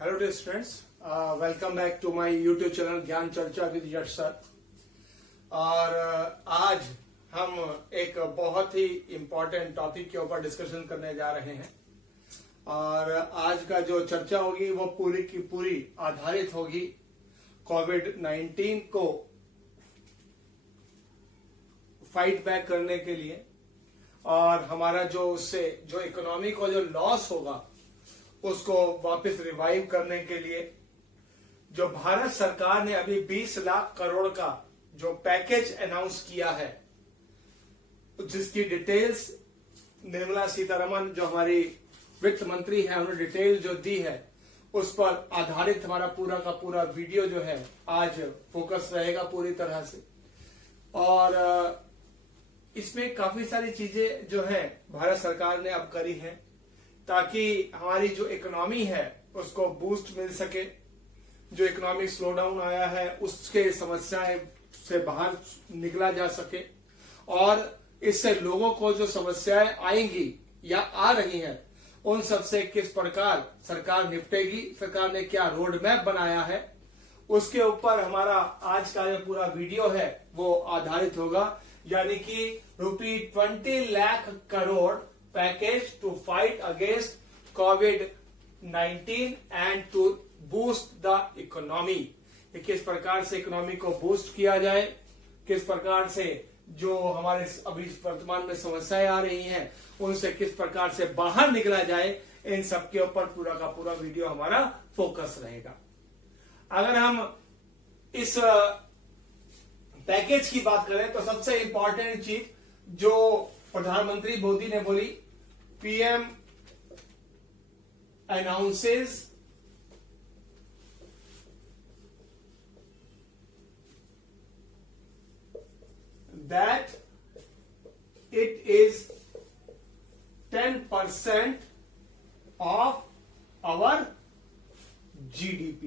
Hello dear students, welcome back to my YouTube channel Gyan Charcha with Yash sir. और आज हम एक बहुत ही इम्पोर्टेंट टॉपिक के ऊपर डिस्कशन करने जा रहे हैं। और आज का जो चर्चा होगी वो पूरी की पूरी आधारित होगी कोविड-19 को फाइट बैक करने के लिए, और हमारा जो उससे जो इकोनॉमी को जो लॉस होगा उसको वापस रिवाइव करने के लिए जो भारत सरकार ने अभी 20 लाख करोड़ का जो पैकेज अनाउंस किया है, जिसकी डिटेल्स निर्मला सीतारमण जो हमारी वित्त मंत्री है उन्होंने डिटेल जो दी है, उस पर आधारित हमारा पूरा का पूरा वीडियो जो है आज फोकस रहेगा पूरी तरह से। और इसमें काफी सारी चीजें जो है भारत सरकार ने अब करी है ताकि हमारी जो इकोनॉमी है उसको बूस्ट मिल सके। जो इकोनॉमिक स्लोडाउन आया है उसके समस्याएं से बाहर निकला जा सके, और इससे लोगों को जो समस्याएं आएंगी या आ रही हैं उन सब से किस प्रकार सरकार निपटेगी, सरकार ने क्या रोड मैप बनाया है, उसके ऊपर हमारा आज का जो पूरा वीडियो है वो आधारित होगा। यानी कि ₹20 lakh crore package to fight against कोविड-19 and to boost the economy. किस प्रकार से इकोनॉमी को बूस्ट किया जाए, किस प्रकार से जो हमारे अभी वर्तमान में समस्याएं आ रही हैं उनसे किस प्रकार से बाहर निकला जाए, इन सब के ऊपर पूरा का पूरा वीडियो हमारा फोकस रहेगा। अगर हम इस पैकेज की बात करें तो सबसे इंपॉर्टेंट चीज जो प्रधानमंत्री मोदी ने बोली, PM announces that it is 10% of our GDP।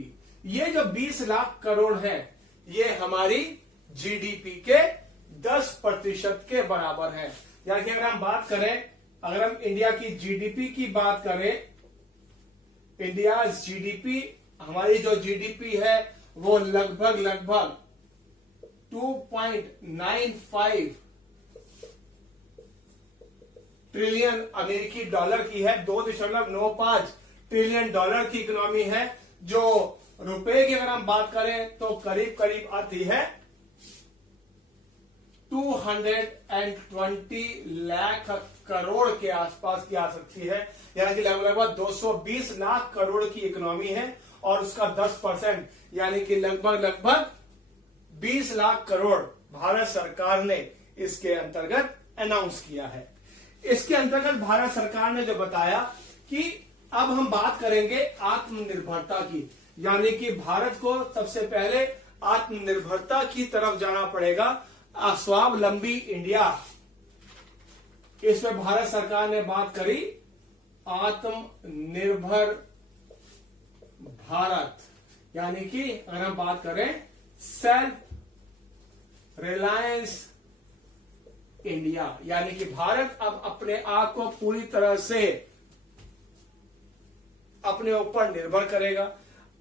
ये जो 20 लाख करोड़ है ये हमारी जीडीपी के 10% के बराबर है। यानी कि अगर हम बात करें, अगर हम इंडिया की जीडीपी की बात करें, इंडिया जीडीपी, हमारी जो जीडीपी है वो लगभग 2.95 ट्रिलियन अमेरिकी डॉलर की है। 2.95 ट्रिलियन डॉलर की इकोनॉमी है, जो रुपए की अगर हम बात करें तो करीब करीब आती है 220 लाख करोड़ के आसपास की आ सकती है। यानी कि लगभग 220 लाख करोड़ की इकोनॉमी है, और उसका 10% यानी कि लगभग 20 लाख करोड़ भारत सरकार ने इसके अंतर्गत अनाउंस किया है। इसके अंतर्गत भारत सरकार ने जो बताया कि अब हम बात करेंगे आत्मनिर्भरता की, यानी कि भारत को सबसे पहले आत्मनिर्भरता की तरफ जाना पड़ेगा। स्वावलंबी इंडिया, इसमें भारत सरकार ने बात करी आत्मनिर्भर भारत, यानी कि अगर हम बात करें सेल्फ रिलायंस इंडिया, यानी कि भारत अब अपने आप को पूरी तरह से अपने ऊपर निर्भर करेगा।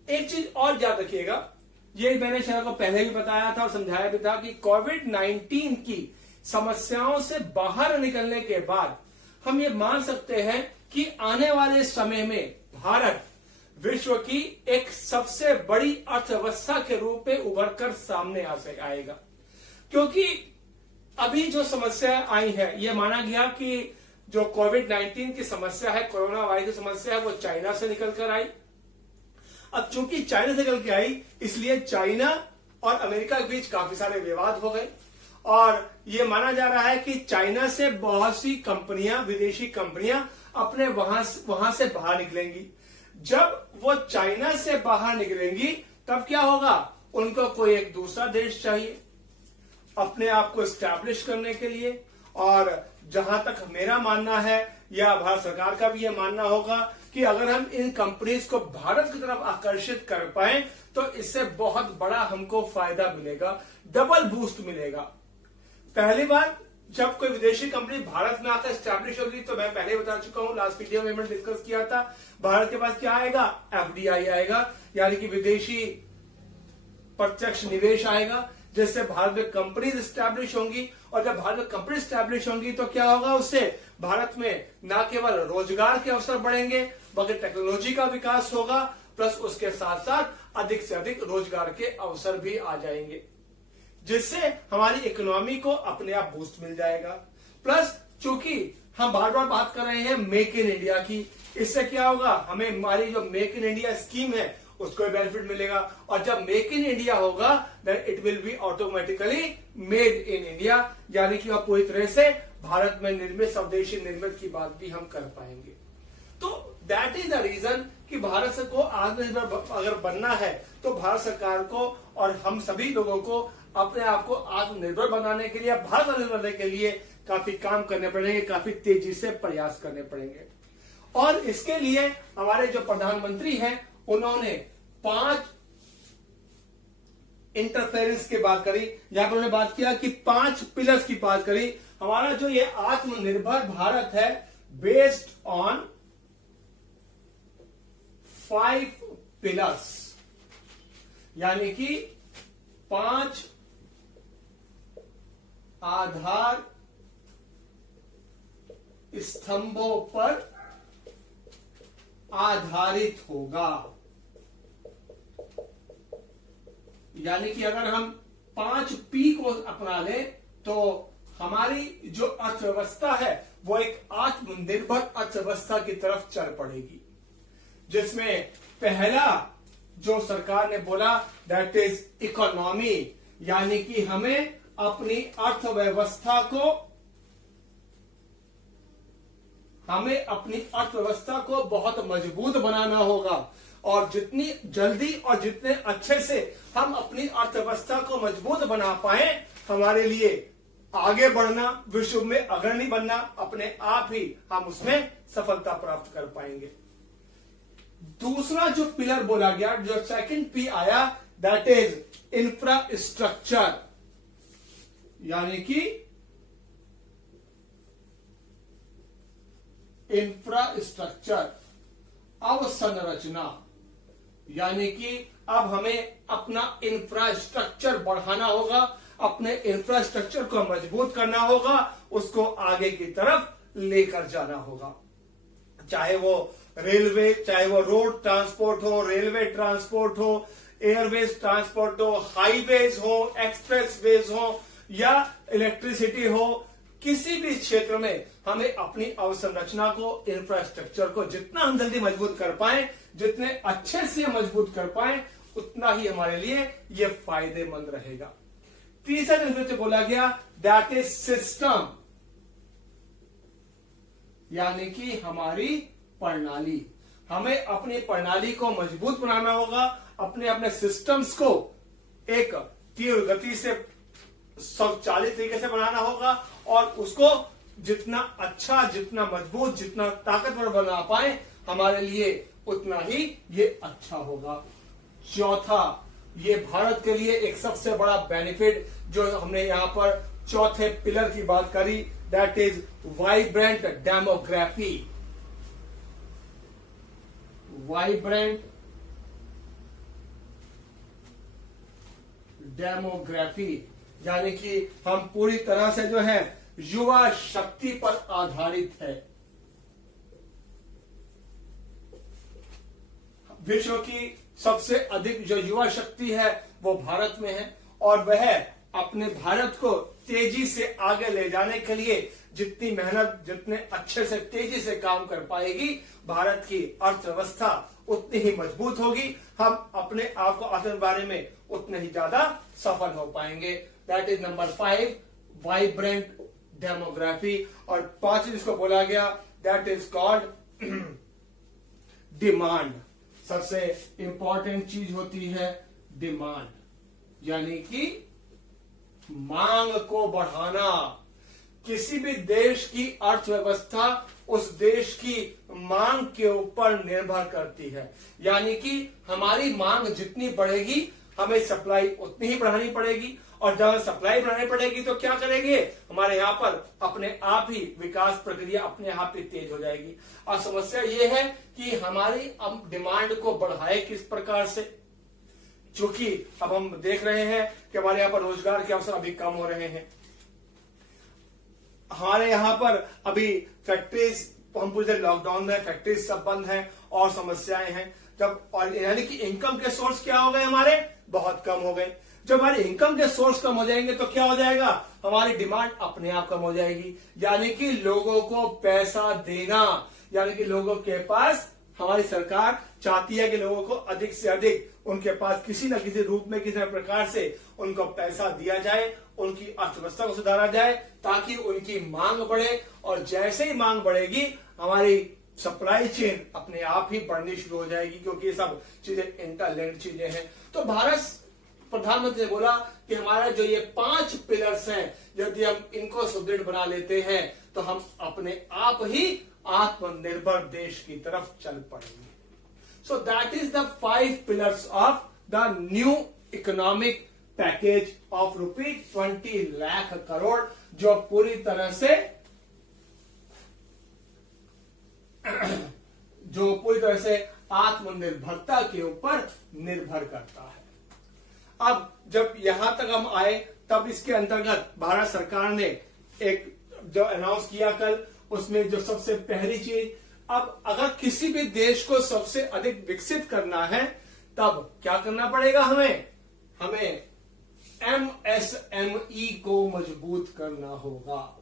एक चीज और याद रखिएगा, ये मैंने शायद को पहले भी बताया था और समझाया भी था कि कोविड-19 की समस्याओं से बाहर निकलने के बाद हम ये मान सकते हैं कि आने वाले समय में भारत विश्व की एक सबसे बड़ी अर्थव्यवस्था के रूप में उभर कर सामने आएगा। क्योंकि अभी जो समस्या आई है, ये माना गया कि जो कोविड-19 की समस्या है, कोरोना वायरस की समस्या है, वो चाइना से निकल कर आई। अब चूंकि चाइना से निकल के आई, इसलिए चाइना और अमेरिका के बीच काफी सारे विवाद हो गए, और ये माना जा रहा है कि चाइना से बहुत सी कंपनियां, विदेशी कंपनियां अपने वहां से बाहर निकलेंगी। जब वो चाइना से बाहर निकलेंगी तब क्या होगा, उनको कोई एक दूसरा देश चाहिए अपने आप को स्टैब्लिश करने के लिए। और जहां तक मेरा मानना है या भारत सरकार का भी यह मानना होगा कि अगर हम इन कंपनीज को भारत की तरफ आकर्षित कर पाए तो इससे बहुत बड़ा हमको फायदा मिलेगा, डबल बूस्ट मिलेगा। पहली बात जब कोई विदेशी कंपनी भारत में आकर स्टैब्लिश होगी, तो मैं पहले बता चुका हूं, लास्ट वीडियो में मैंने डिस्कस किया था, भारत के पास क्या आएगा, एफडीआई आएगा, यानी कि विदेशी प्रत्यक्ष निवेश आएगा, जिससे भारत में कंपनी स्टैब्लिश होंगी। और जब भारत में कंपनी स्टैब्लिश होंगी तो क्या होगा, उससे भारत में न केवल रोजगार के अवसर बढ़ेंगे, बल्कि टेक्नोलॉजी का विकास होगा, प्लस उसके साथ साथ अधिक से अधिक रोजगार के अवसर भी आ जाएंगे, जिससे हमारी इकोनॉमी को अपने आप बूस्ट मिल जाएगा। प्लस चूंकि हम बार बार बात कर रहे हैं मेक इन इंडिया की, इससे क्या होगा, हमें हमारी जो मेक इन इंडिया स्कीम है उसको बेनिफिट मिलेगा। और जब मेक इन इंडिया होगा then it will be automatically made in India, यानी कि वह पूरी तरह से भारत में निर्मित, स्वदेशी निर्मित की बात भी हम कर पाएंगे। तो दैट इज द रीजन कि भारत को आत्मनिर्भर अगर बनना है तो भारत सरकार को और हम सभी लोगों को अपने आप को आत्मनिर्भर बनाने के लिए, भारत आत्मनिर्भर बनने के लिए काफी काम करने पड़ेंगे, काफी तेजी से प्रयास करने पड़ेंगे। और इसके लिए हमारे जो प्रधानमंत्री हैं उन्होंने 5 इंटरफेरेंस की बात करी, यहां पर उन्होंने बात किया कि 5 पिलर्स की बात करी। हमारा जो ये आत्मनिर्भर भारत है बेस्ड ऑन 5 पिलर्स, यानी कि 5 आधार स्तंभों पर आधारित होगा। यानी कि अगर हम 5 पी को अपना लें तो हमारी जो अर्थव्यवस्था है वो एक आत्मनिर्भर अर्थव्यवस्था की तरफ चल पड़ेगी, जिसमें पहला जो सरकार ने बोला दैट इज इकोनॉमी, यानी कि हमें अपनी अर्थव्यवस्था को बहुत मजबूत बनाना होगा। और जितनी जल्दी और जितने अच्छे से हम अपनी अर्थव्यवस्था को मजबूत बना पाए, हमारे लिए आगे बढ़ना, विश्व में अग्रणी बनना, अपने आप ही हम उसमें सफलता प्राप्त कर पाएंगे। दूसरा जो पिलर बोला गया, जो सेकंड पी आया, दैट इज इंफ्रास्ट्रक्चर, यानी कि इंफ्रास्ट्रक्चर, अवसंरचना, यानी कि अब हमें अपना इंफ्रास्ट्रक्चर बढ़ाना होगा, अपने इंफ्रास्ट्रक्चर को मजबूत करना होगा, उसको आगे की तरफ लेकर जाना होगा। चाहे वो रेलवे, चाहे वो रोड ट्रांसपोर्ट हो, रेलवे ट्रांसपोर्ट हो, एयरवेज ट्रांसपोर्ट हो, हाईवेज हो, एक्सप्रेसवेज हो या इलेक्ट्रिसिटी हो, किसी भी क्षेत्र में हमें अपनी अवसंरचना को, इंफ्रास्ट्रक्चर को जितना हम जल्दी मजबूत कर पाए, जितने अच्छे से मजबूत कर पाए, उतना ही हमारे लिए ये फायदेमंद रहेगा। तीसरा जो बोला गया दैट इज सिस्टम, यानी कि हमारी प्रणाली। हमें अपनी प्रणाली को मजबूत बनाना होगा, अपने अपने सिस्टम्स को एक तीव्र गति से स्वचालित तरीके से बनाना होगा और उसको जितना अच्छा, जितना मजबूत, जितना ताकतवर बना पाए, हमारे लिए उतना ही ये अच्छा होगा। चौथा, ये भारत के लिए एक सबसे बड़ा बेनिफिट जो हमने यहां पर चौथे पिलर की बात करी, that is vibrant demography. Vibrant demography, यानी कि हम पूरी तरह से जो है युवा शक्ति पर आधारित है। विश्व की सबसे अधिक जो युवा शक्ति है वो भारत में है और वह अपने भारत को तेजी से आगे ले जाने के लिए जितनी मेहनत, जितने अच्छे से तेजी से काम कर पाएगी, भारत की अर्थव्यवस्था उतनी ही मजबूत होगी, हम अपने आप को आत्मनिर्भर बारे में उतने ही ज्यादा सफल हो पाएंगे। That is number 5, vibrant demography. और 5 जिसको बोला गया दैट इज कॉल्ड डिमांड। सबसे इंपॉर्टेंट चीज होती है डिमांड, यानी कि मांग को बढ़ाना। किसी भी देश की अर्थव्यवस्था उस देश की मांग के ऊपर निर्भर करती है, यानी कि हमारी मांग जितनी बढ़ेगी हमें सप्लाई उतनी ही बढ़ानी पड़ेगी, और जब हमें सप्लाई बढ़ानी पड़ेगी तो क्या करेंगे, हमारे यहाँ पर अपने आप ही विकास प्रक्रिया अपने आप ही तेज हो जाएगी। अब समस्या ये है कि हमारी अब डिमांड को बढ़ाए किस प्रकार से, क्योंकि अब हम देख रहे हैं कि हमारे यहाँ पर रोजगार के अवसर अभी कम हो रहे हैं। हमारे यहाँ पर अभी फैक्ट्रीज, हम पूरे लॉकडाउन में, फैक्ट्रीज सब बंद हैं और समस्याएं हैं। जब और यानी कि इनकम के सोर्स क्या हो गए, हमारे बहुत कम हो गए। जब हमारे इनकम के सोर्स कम हो जाएंगे तो क्या हो जाएगा, हमारी डिमांड अपने आप कम हो जाएगी। यानी कि लोगों को पैसा देना, यानी कि लोगों के पास, हमारी सरकार चाहती है कि लोगों को अधिक से अधिक उनके पास किसी न किसी रूप में, किसी न प्रकार से उनको पैसा दिया जाए, उनकी अर्थव्यवस्था को सुधारा जाए ताकि उनकी मांग बढ़े, और जैसे ही मांग बढ़ेगी हमारी सप्लाई चेन अपने आप ही बढ़नी शुरू हो जाएगी, क्योंकि ये सब चीजें इंटरलिंक्ड चीजें हैं। तो भारत प्रधानमंत्री ने बोला कि हमारा जो ये 5 पिलर्स हैं, यदि हम इनको सुदृढ़ बना लेते हैं तो हम अपने आप ही आत्मनिर्भर देश की तरफ चल पड़ेंगे। So that is the 5 pillars of the new economic package of ₹20 lakh crore, जो पूरी तरह से आत्मनिर्भरता के ऊपर निर्भर करता है। अब जब यहां तक हम आए, तब इसके अंतर्गत भारत सरकार ने एक जो अनाउंस किया कल, उसमें जो सबसे पहली चीज, अब अगर किसी भी देश को सबसे अधिक विकसित करना है तब क्या करना पड़ेगा, हमें MSME को मजबूत करना होगा।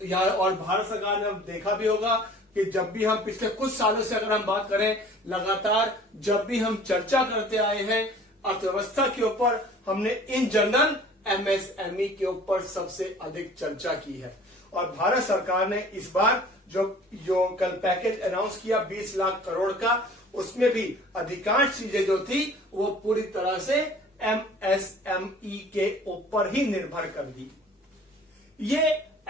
यार, और भारत सरकार ने अब देखा भी होगा कि जब भी हम पिछले कुछ सालों से अगर हम बात करें, लगातार जब भी हम चर्चा करते आए हैं अर्थव्यवस्था के ऊपर, हमने इन जनरल MSME के ऊपर सबसे अधिक चर्चा की है। और भारत सरकार ने इस बार जो कल पैकेज अनाउंस किया 20 लाख करोड़ का, उसमें भी अधिकांश चीजें जो थी वो पूरी तरह से MSME के ऊपर ही निर्भर कर दी। ये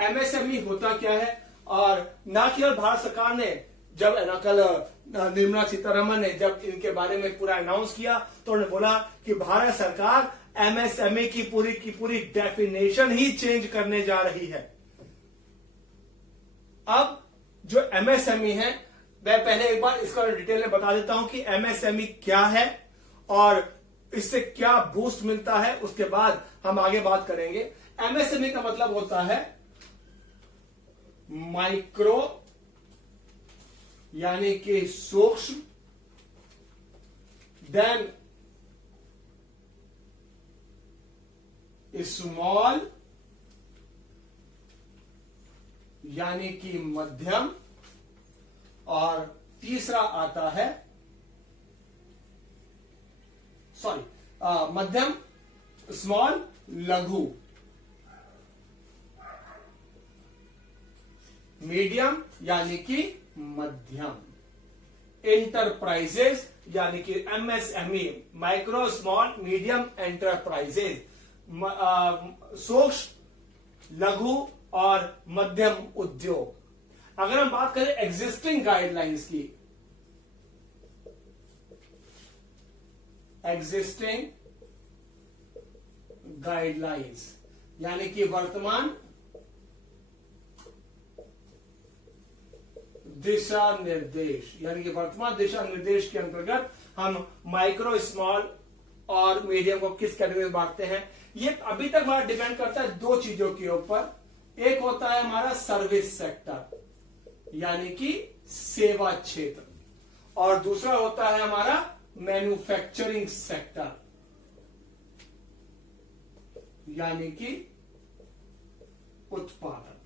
MSME होता क्या है, और न केवल भारत सरकार ने, जब कल निर्मला सीतारमण ने जब इनके बारे में पूरा अनाउंस किया तो उन्होंने बोला कि भारत सरकार MSME की पूरी डेफिनेशन ही चेंज करने जा रही है। अब जो MSME है, मैं पहले एक बार इसका डिटेल में बता देता हूं कि MSME क्या है और इससे क्या बूस्ट मिलता है, उसके बाद हम आगे बात करेंगे। MSME का मतलब होता है माइक्रो, यानी कि सूक्ष्म, देन स्मॉल, यानी कि मध्यम, और तीसरा आता है मध्यम, स्मॉल, लघु, मीडियम यानी कि मध्यम, इंटरप्राइजेस यानी कि MSME, micro small medium enterprises, सूक्ष्म, लघु और मध्यम उद्योग। अगर हम बात करें एग्जिस्टिंग गाइडलाइंस की, एग्जिस्टिंग गाइडलाइंस यानी कि वर्तमान दिशा निर्देश, यानी कि वर्तमान दिशा निर्देश के अंतर्गत हम माइक्रो, स्मॉल और मीडियम को किस कैटेगरी में बांटते हैं। ये अभी तक हमारा डिपेंड करता है 2 चीजों के ऊपर। एक होता है हमारा सर्विस सेक्टर, यानी कि सेवा क्षेत्र, और दूसरा होता है हमारा मैन्युफैक्चरिंग सेक्टर, यानी कि उत्पादन।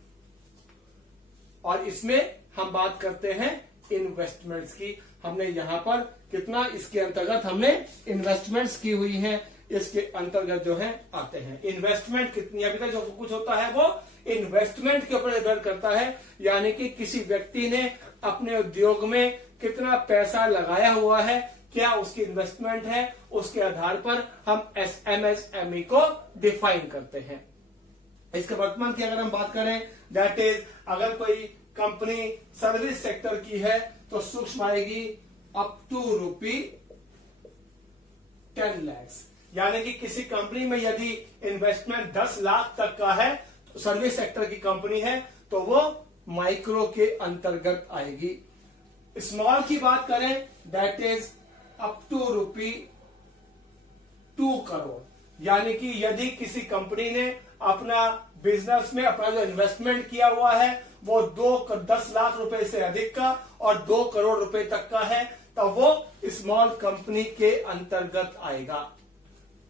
और इसमें हम बात करते हैं इन्वेस्टमेंट्स की। हमने यहां पर कितना इसके अंतर्गत हमने इन्वेस्टमेंट्स की हुई है, इसके अंतर्गत जो है आते हैं इन्वेस्टमेंट कितनी। अभी तक जो कुछ होता है वो इन्वेस्टमेंट के ऊपर निर्भर करता है, यानी कि किसी व्यक्ति ने अपने उद्योग में कितना पैसा लगाया हुआ है, क्या उसकी इन्वेस्टमेंट है, उसके आधार पर हम MSME को डिफाइन करते हैं। इसके वर्तमान की अगर हम बात करें, दैट इज अगर कोई कंपनी सर्विस सेक्टर की है तो सूक्ष्म आएगी अप टू 10 lakhs। यानी कि किसी कंपनी में यदि इन्वेस्टमेंट 10 लाख तक का है, तो सर्विस सेक्टर की कंपनी है, तो वो माइक्रो के अंतर्गत आएगी। स्मॉल की बात करें, that is up to ₹2 crore. यानी कि यदि किसी कंपनी ने अपना बिजनेस में अपना जो इन्वेस्टमेंट किया हुआ है वो 10 लाख रुपए से अधिक का और 2 करोड़ रुपए तक का है, तब वो स्मॉल कंपनी के अंतर्गत आएगा।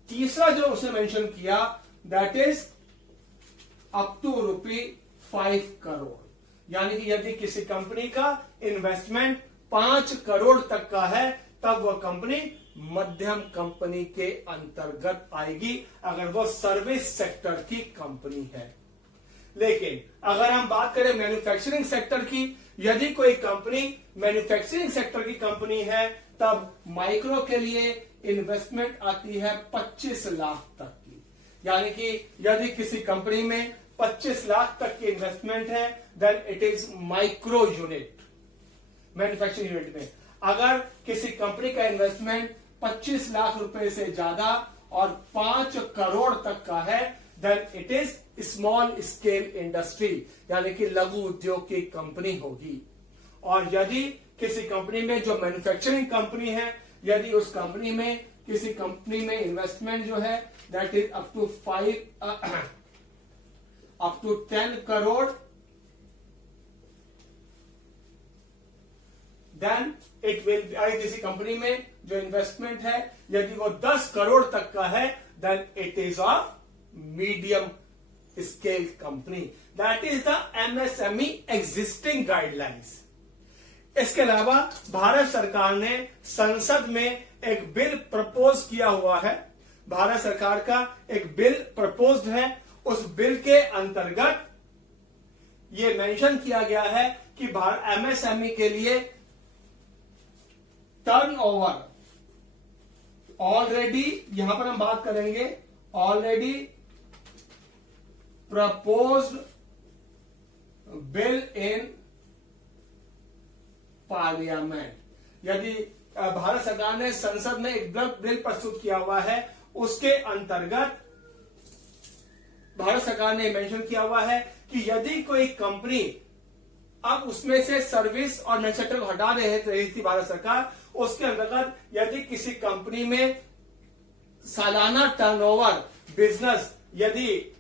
तीसरा जो उसने मेंशन किया, that is up to ₹5 crore. यानी कि यदि किसी कंपनी का इन्वेस्टमेंट 5 करोड़ तक का है, तब वह कंपनी मध्यम कंपनी के अंतर्गत आएगी, अगर वो सर्विस सेक्टर की कंपनी है। लेकिन अगर हम बात करें मैन्युफैक्चरिंग सेक्टर की, यदि कोई कंपनी मैन्युफैक्चरिंग सेक्टर की कंपनी है, तब माइक्रो के लिए इन्वेस्टमेंट आती है 25 लाख तक की। यानी कि यदि किसी कंपनी में 25 लाख तक की इन्वेस्टमेंट है, then it is micro unit, manufacturing unit में। अगर किसी कंपनी का इन्वेस्टमेंट 25 लाख रुपए से ज्यादा और 5 करोड़ तक का है, then it is small scale industry, यानी कि लघु उद्योग की कंपनी होगी। और यदि किसी कंपनी में जो मैन्युफैक्चरिंग कंपनी है, यदि उस कंपनी में किसी कंपनी में इन्वेस्टमेंट जो है that is up to 10 crore, then it will, किसी कंपनी में जो इन्वेस्टमेंट है यदि वो 10 करोड़ तक का है, then it is a medium scale company. That is the MSME existing guidelines. इसके अलावा भारत सरकार ने संसद में एक बिल प्रपोज किया हुआ है। भारत सरकार का एक बिल प्रपोज्ड है। उस बिल के अंतर्गत ये मेंशन किया गया है कि MSME के लिए टर्नओवर ऑलरेडी, यहां पर हम बात करेंगे already proposed bill in parliament. यदि भारत सरकार ने संसद में एक बिल प्रस्तुत किया हुआ है, उसके अंतर्गत भारत सरकार ने मेंशन किया हुआ है कि यदि कोई कंपनी, अब उसमें से सर्विस और मैन्युफैक्चरिंग को हटा रही थी भारत सरकार, उसके अंतर्गत यदि किसी कंपनी में सालाना टर्नओवर बिजनेस यदि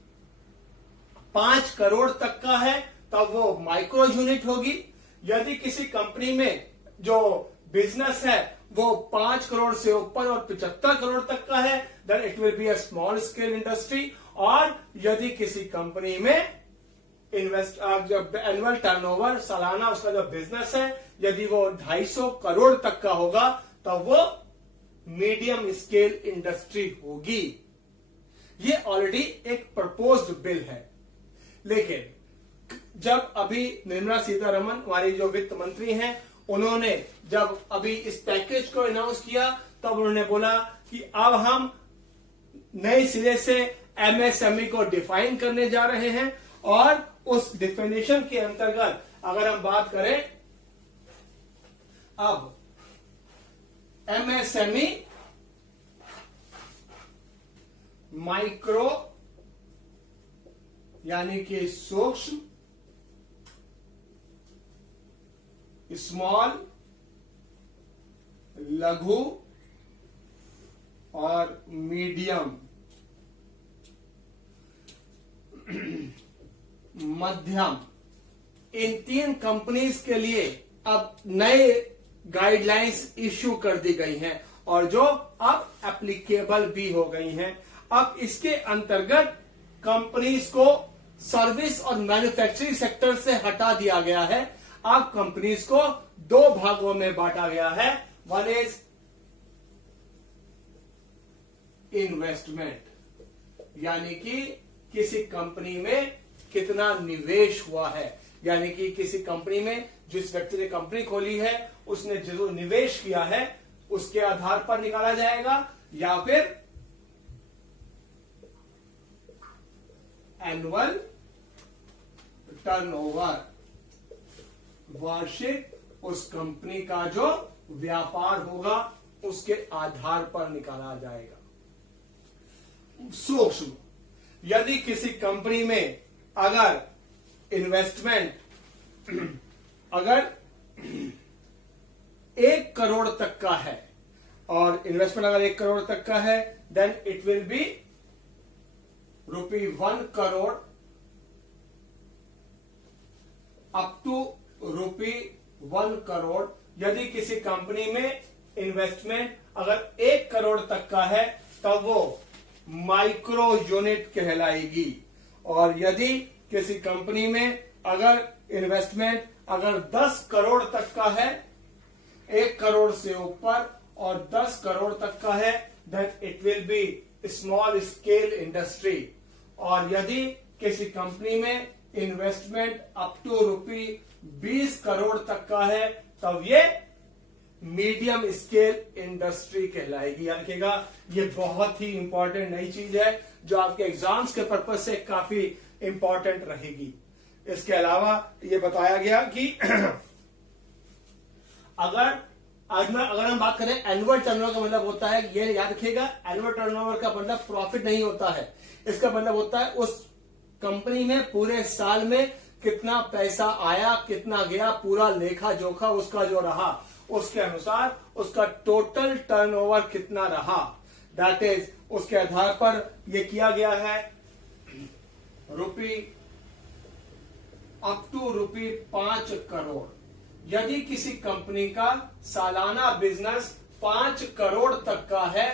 5 करोड़ तक का है, तब वो माइक्रो यूनिट होगी। यदि किसी कंपनी में जो बिजनेस है वो 5 करोड़ से ऊपर और 75 करोड़ तक का है, then it will be a small scale industry. और यदि किसी कंपनी में एनुअल टर्नओवर, सालाना उसका जो बिजनेस है, यदि वो 250 करोड़ तक का होगा, तो वो मीडियम स्केल इंडस्ट्री होगी। ये ऑलरेडी एक प्रपोज्ड बिल है। लेकिन जब अभी निर्मला सीतारमण हमारी जो वित्त मंत्री हैं, उन्होंने जब अभी इस पैकेज को अनाउंस किया, तब उन्होंने बोला कि अब हम नए सिरे से MSME को डिफाइन करने जा रहे हैं। और उस डिफिनेशन के अंतर्गत अगर हम बात करें, अब MSME माइक्रो यानी कि सूक्ष्म, स्मॉल, लघु और मीडियम, मध्यम, इन 3 कंपनीज के लिए अब नए गाइडलाइंस इश्यू कर दी गई हैं और जो अब एप्लीकेबल भी हो गई हैं। अब इसके अंतर्गत कंपनीज को सर्विस और मैन्युफैक्चरिंग सेक्टर से हटा दिया गया है। अब कंपनीज को 2 भागों में बांटा गया है। वन इज इन्वेस्टमेंट, यानी कि किसी कंपनी में कितना निवेश हुआ है, यानी कि किसी कंपनी में जिस व्यक्ति ने कंपनी खोली है उसने जो निवेश किया है उसके आधार पर निकाला जाएगा, या फिर एनुअल टर्नओवर, वार्षिक उस कंपनी का जो व्यापार होगा उसके आधार पर निकाला जाएगा। सूक्ष्म, यदि किसी कंपनी में अगर इन्वेस्टमेंट अगर 1 करोड़ तक का है और इन्वेस्टमेंट अगर 1 करोड़ तक का है, then it will be ₹1 crore up to ₹1 crore. यदि किसी कंपनी में इन्वेस्टमेंट अगर 1 करोड़ तक का है तब वो माइक्रो यूनिट कहलाएगी। और यदि किसी कंपनी में अगर इन्वेस्टमेंट अगर 10 करोड़ तक का है, 1 करोड़ से ऊपर और 10 करोड़ तक का है, then it will be small scale industry. और यदि किसी कंपनी में इन्वेस्टमेंट अप टू ₹20 करोड़ तक का है तब ये मीडियम स्केल इंडस्ट्री कहलाएगी। याद रखिएगा, ये बहुत ही इंपॉर्टेंट नई चीज है जो आपके एग्जाम्स के पर्पज से काफी इंपॉर्टेंट रहेगी। इसके अलावा ये बताया गया कि अगर हम बात करें एनुअल टर्नओवर का मतलब होता है, ये याद रखिएगा, एनुअल टर्नओवर का मतलब प्रॉफिट नहीं होता है। इसका मतलब होता है उस कंपनी में पूरे साल में कितना पैसा आया, कितना गया, पूरा लेखा जोखा उसका जो रहा, उसके अनुसार उसका टोटल टर्नओवर कितना रहा, दैट इज उसके आधार पर यह किया गया है अप टू ₹5 करोड़। यदि किसी कंपनी का सालाना बिजनेस 5 करोड़ तक का है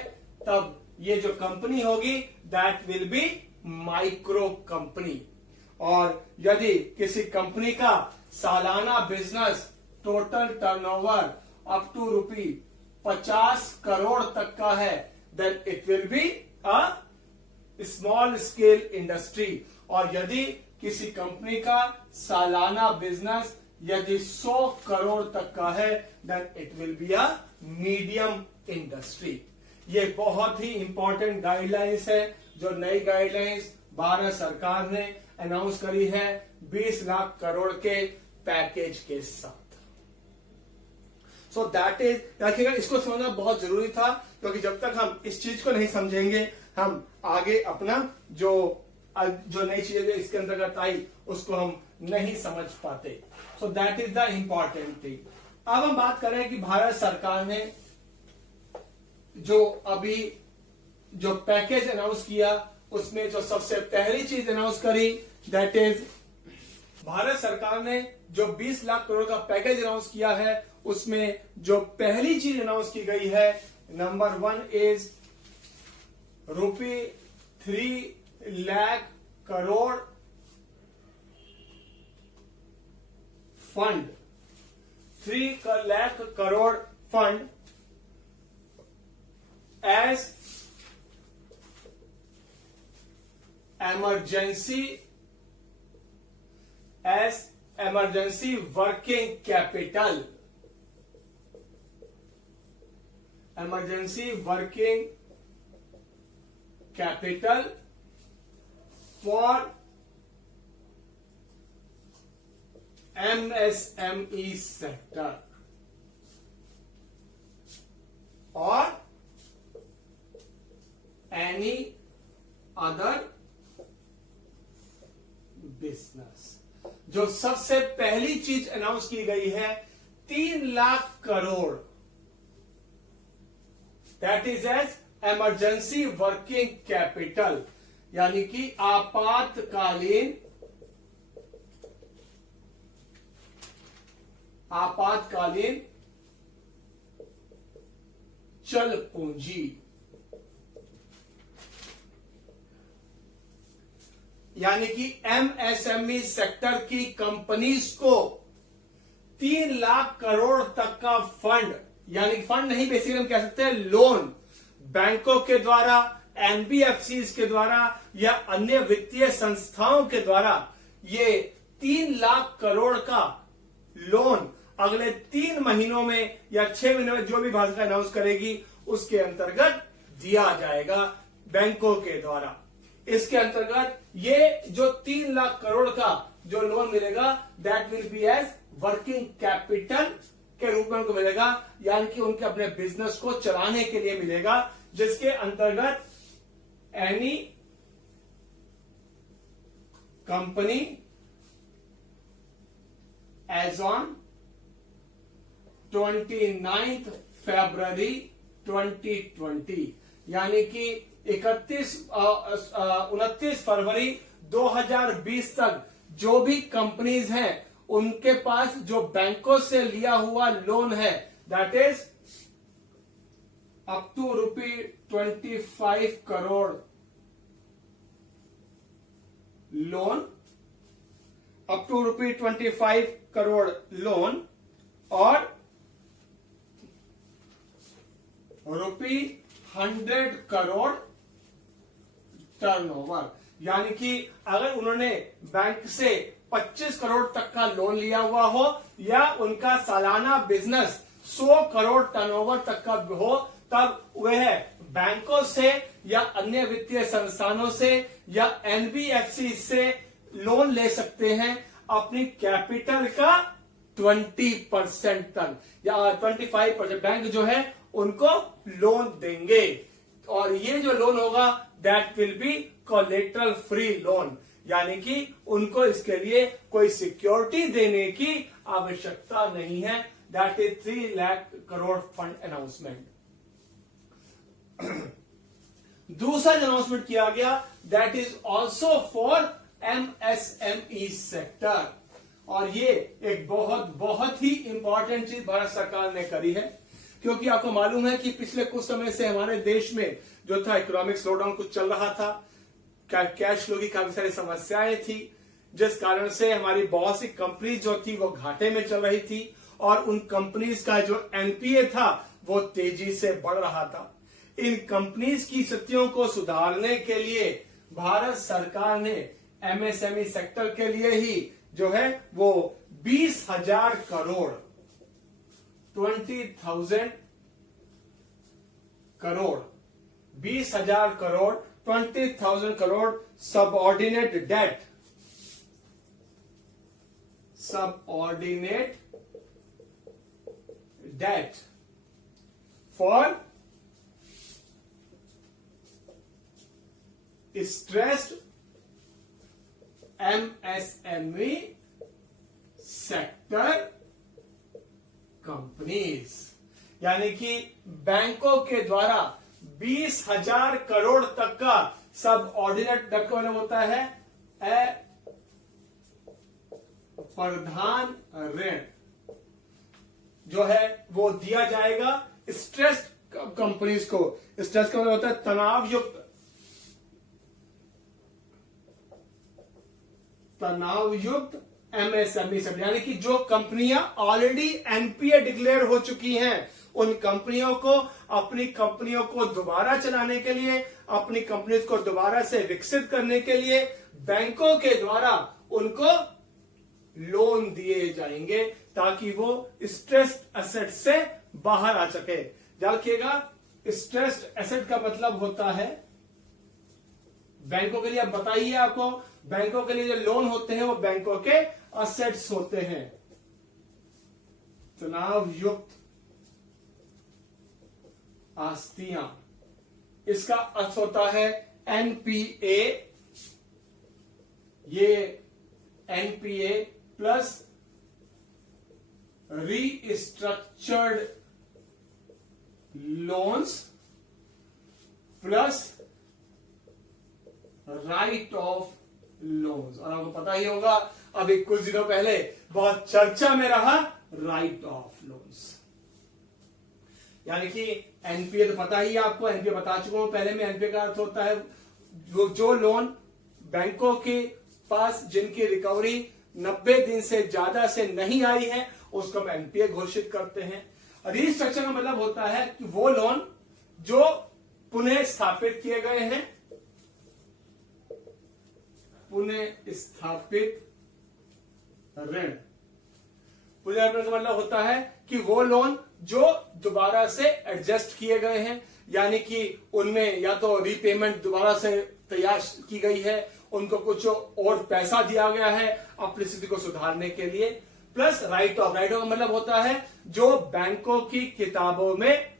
तब ये जो कंपनी होगी that will be micro company. और यदि किसी कंपनी का सालाना business total turnover up to ₹50 crore तक का है, then it will be a small scale industry. और यदि किसी कंपनी का सालाना बिजनेस यदि 100 करोड़ तक का है, then it will be a medium industry. ये बहुत ही इंपॉर्टेंट गाइडलाइंस है जो नई गाइडलाइंस भारत सरकार ने अनाउंस करी है 20 लाख करोड़ के पैकेज के साथ। सो दैट इज, रखिएगा, इसको समझना बहुत जरूरी था क्योंकि जब तक हम इस चीज को नहीं समझेंगे हम आगे अपना जो नई चीजें इसके अंतर्गत आई उसको हम नहीं समझ पाते। So that is the important thing. अब हम बात करें कि भारत सरकार ने जो अभी जो पैकेज अनाउंस किया उसमें जो सबसे पहली चीज अनाउंस करी दैट इज, भारत सरकार ने जो 20 लाख करोड़ का पैकेज अनाउंस किया है उसमें जो पहली चीज अनाउंस की गई है, number 1 is ₹3 lakh crore fund, 3 lakh crore fund as emergency working capital, emergency working capital for MSME sector or any other business. जो सबसे पहली चीज अनाउंस की गई है 3 lakh crore, that is as emergency working capital, यानी कि आपातकालीन चल पूंजी। यानी कि एमएसएमई सेक्टर की कंपनीज को 3 लाख करोड़ तक का फंड, यानी फंड नहीं, बेसिकली हम कह सकते हैं लोन, बैंकों के द्वारा, एनबीएफसीज के द्वारा या अन्य वित्तीय संस्थाओं के द्वारा ये 3 लाख करोड़ का लोन अगले 3 महीनों में या 6 महीनों में जो भी भाजपा अनाउंस करेगी उसके अंतर्गत दिया जाएगा बैंकों के द्वारा। इसके अंतर्गत ये जो 3 लाख करोड़ का जो लोन मिलेगा that will be as working capital के रूप में उनको मिलेगा, यानी कि उनके अपने बिजनेस को चलाने के लिए मिलेगा, जिसके अंतर्गत एनी कंपनी एज ऑन 29 फरवरी 2020, यानी कि 29 फरवरी 2020 तक जो भी कंपनीज हैं उनके पास जो बैंकों से लिया हुआ लोन है, that is up to ₹25 crore loan, up to ₹25 crore loan और ₹100 करोड़ टर्नओवर, यानी कि अगर उन्होंने बैंक से 25 करोड़ तक का लोन लिया हुआ हो या उनका सालाना बिजनेस 100 करोड़ टर्नओवर तक का हो, तब वह बैंकों से या अन्य वित्तीय संस्थानों से या एनबीएफसी से लोन ले सकते हैं अपनी कैपिटल का 20% तक या 25%। बैंक जो है उनको लोन देंगे और ये जो लोन होगा that will B collateral free loan, यानी कि उनको इसके लिए कोई सिक्योरिटी देने की आवश्यकता नहीं है। That is 3 lakh crore fund announcement. दूसरा जो अनाउंसमेंट किया गया that is also for MSME sector, और ये एक बहुत ही इंपॉर्टेंट चीज भारत सरकार ने करी है, क्योंकि आपको मालूम है कि पिछले कुछ समय से हमारे देश में जो था इकोनॉमिक स्लोडाउन कुछ चल रहा था, कैश फ्लो की काफी सारी समस्याएं थी, जिस कारण से हमारी बहुत सी कंपनीज जो थी वो घाटे में चल रही थी और उन कंपनीज का जो एनपीए था वो तेजी से बढ़ रहा था। इन कंपनीज की स्थितियों को सुधारने के लिए भारत सरकार ने एमएसएमई सेक्टर के लिए ही जो है वो 20,000 crore 20,000 crore 20,000 crore 20,000 crore subordinate debt for stressed MSME sector companies, यानी कि बैंकों के द्वारा 20,000 करोड़ तक का सब ऑर्डिनेट डेट का मतलब होता है प्रधान ऋण जो है वो दिया जाएगा स्ट्रेस्ड कंपनीज को। स्ट्रेस का मतलब होता है तनावयुक्त एमएसएमई सेक्टर, यानी कि जो कंपनियां ऑलरेडी एनपीए डिक्लेयर हो चुकी हैं उन कंपनियों को अपनी कंपनियों को दोबारा चलाने के लिए, अपनी कंपनी को दोबारा से विकसित करने के लिए बैंकों के द्वारा उनको लोन दिए जाएंगे ताकि वो स्ट्रेस्ड एसेट से बाहर आ सके। ध्यान रखिएगा, स्ट्रेस्ड एसेट का मतलब होता है बैंकों के लिए, अब बताइए आपको, बैंकों के लिए जो लोन होते हैं वो बैंकों के असेट्स होते हैं। तनावयुक्त आस्तियां, इसका अर्थ होता है एनपीए, ये NPA plus restructured loans plus right of loans. और आपको पता ही होगा अभी कुछ दिनों पहले बहुत चर्चा में रहा राइट ऑफ लोन्स, यानी कि एनपीए तो पता ही है आपको, एनपीए बता चुका हूं पहले में। एनपीए का अर्थ होता है जो लोन बैंकों के पास जिनकी रिकवरी 90 दिन से ज्यादा से नहीं आई है उसको हम एनपीए घोषित करते हैं। रीस्ट्रक्चर का मतलब होता है कि वो लोन जो पुनः स्थापित किए गए हैं, पुनः स्थापित ऋण। पुनः का मतलब होता है कि वो लोन जो दोबारा से एडजस्ट किए गए हैं, यानी कि उनमें या तो रीपेमेंट दोबारा से तैयार की गई है, उनको कुछ और पैसा दिया गया है अपनी स्थिति को सुधारने के लिए, plus right of. Right of का मतलब होता है जो बैंकों की किताबों में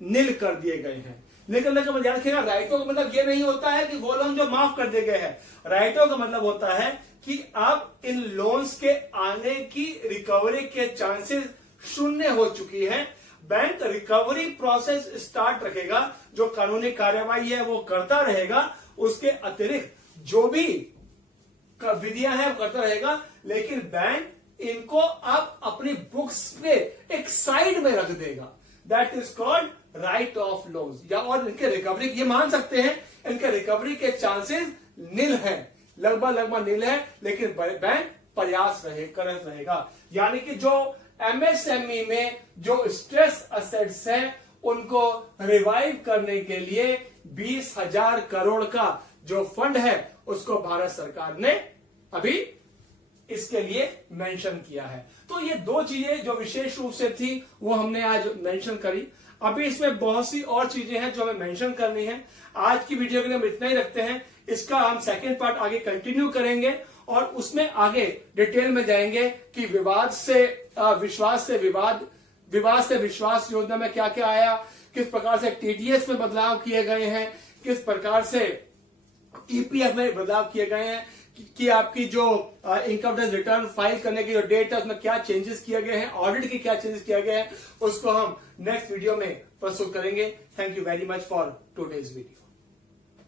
नील कर दिए गए हैं। लेकिन मतलब याद रखिएगा, राइट ऑफ का मतलब ये नहीं होता है कि वो लोन जो माफ कर दिए गए हैं। राइट ऑफ का मतलब होता है कि अब इन लोन्स के आने की रिकवरी के चांसेस शून्य हो चुकी है। बैंक रिकवरी प्रोसेस स्टार्ट रखेगा, जो कानूनी कार्यवाही है वो करता रहेगा, उसके अतिरिक्त जो भी विधियां हैं वो करता रहेगा, लेकिन बैंक इनको अब अपनी बुक्स पे एक साइड में रख देगा। That is called right of loans. या और इनके रिकवरी, ये मान सकते हैं इनके रिकवरी के चांसेस नील है, लगभग नील है, लेकिन बैंक प्रयास करत रहेगा। यानी कि जो एमएसएमई में जो स्ट्रेस असेट्स हैं उनको रिवाइव करने के लिए 20,000 करोड़ का जो फंड है उसको भारत सरकार ने अभी इसके लिए मेंशन किया है। तो ये दो चीजें जो विशेष रूप से थी वो हमने आज मेंशन करी। अभी इसमें बहुत सी और चीजें हैं जो हमें मेंशन करनी है। आज की वीडियो के लिए हम इतना ही रखते हैं। इसका हम सेकंड पार्ट आगे कंटिन्यू करेंगे और उसमें आगे डिटेल में जाएंगे कि विवाद से विश्वास से विवाद, विवाद से विश्वास योजना में क्या क्या आया, किस प्रकार से टीडीएस में बदलाव किए गए हैं, किस प्रकार से ईपीएफ में बदलाव किए गए हैं, कि आपकी जो इनकम टैक्स रिटर्न फाइल करने की जो डेट है उसमें क्या चेंजेस किए गए हैं, ऑडिट की क्या चेंजेस किया गया है, उसको हम नेक्स्ट वीडियो में प्रस्तुत करेंगे। Thank you very much for today's video.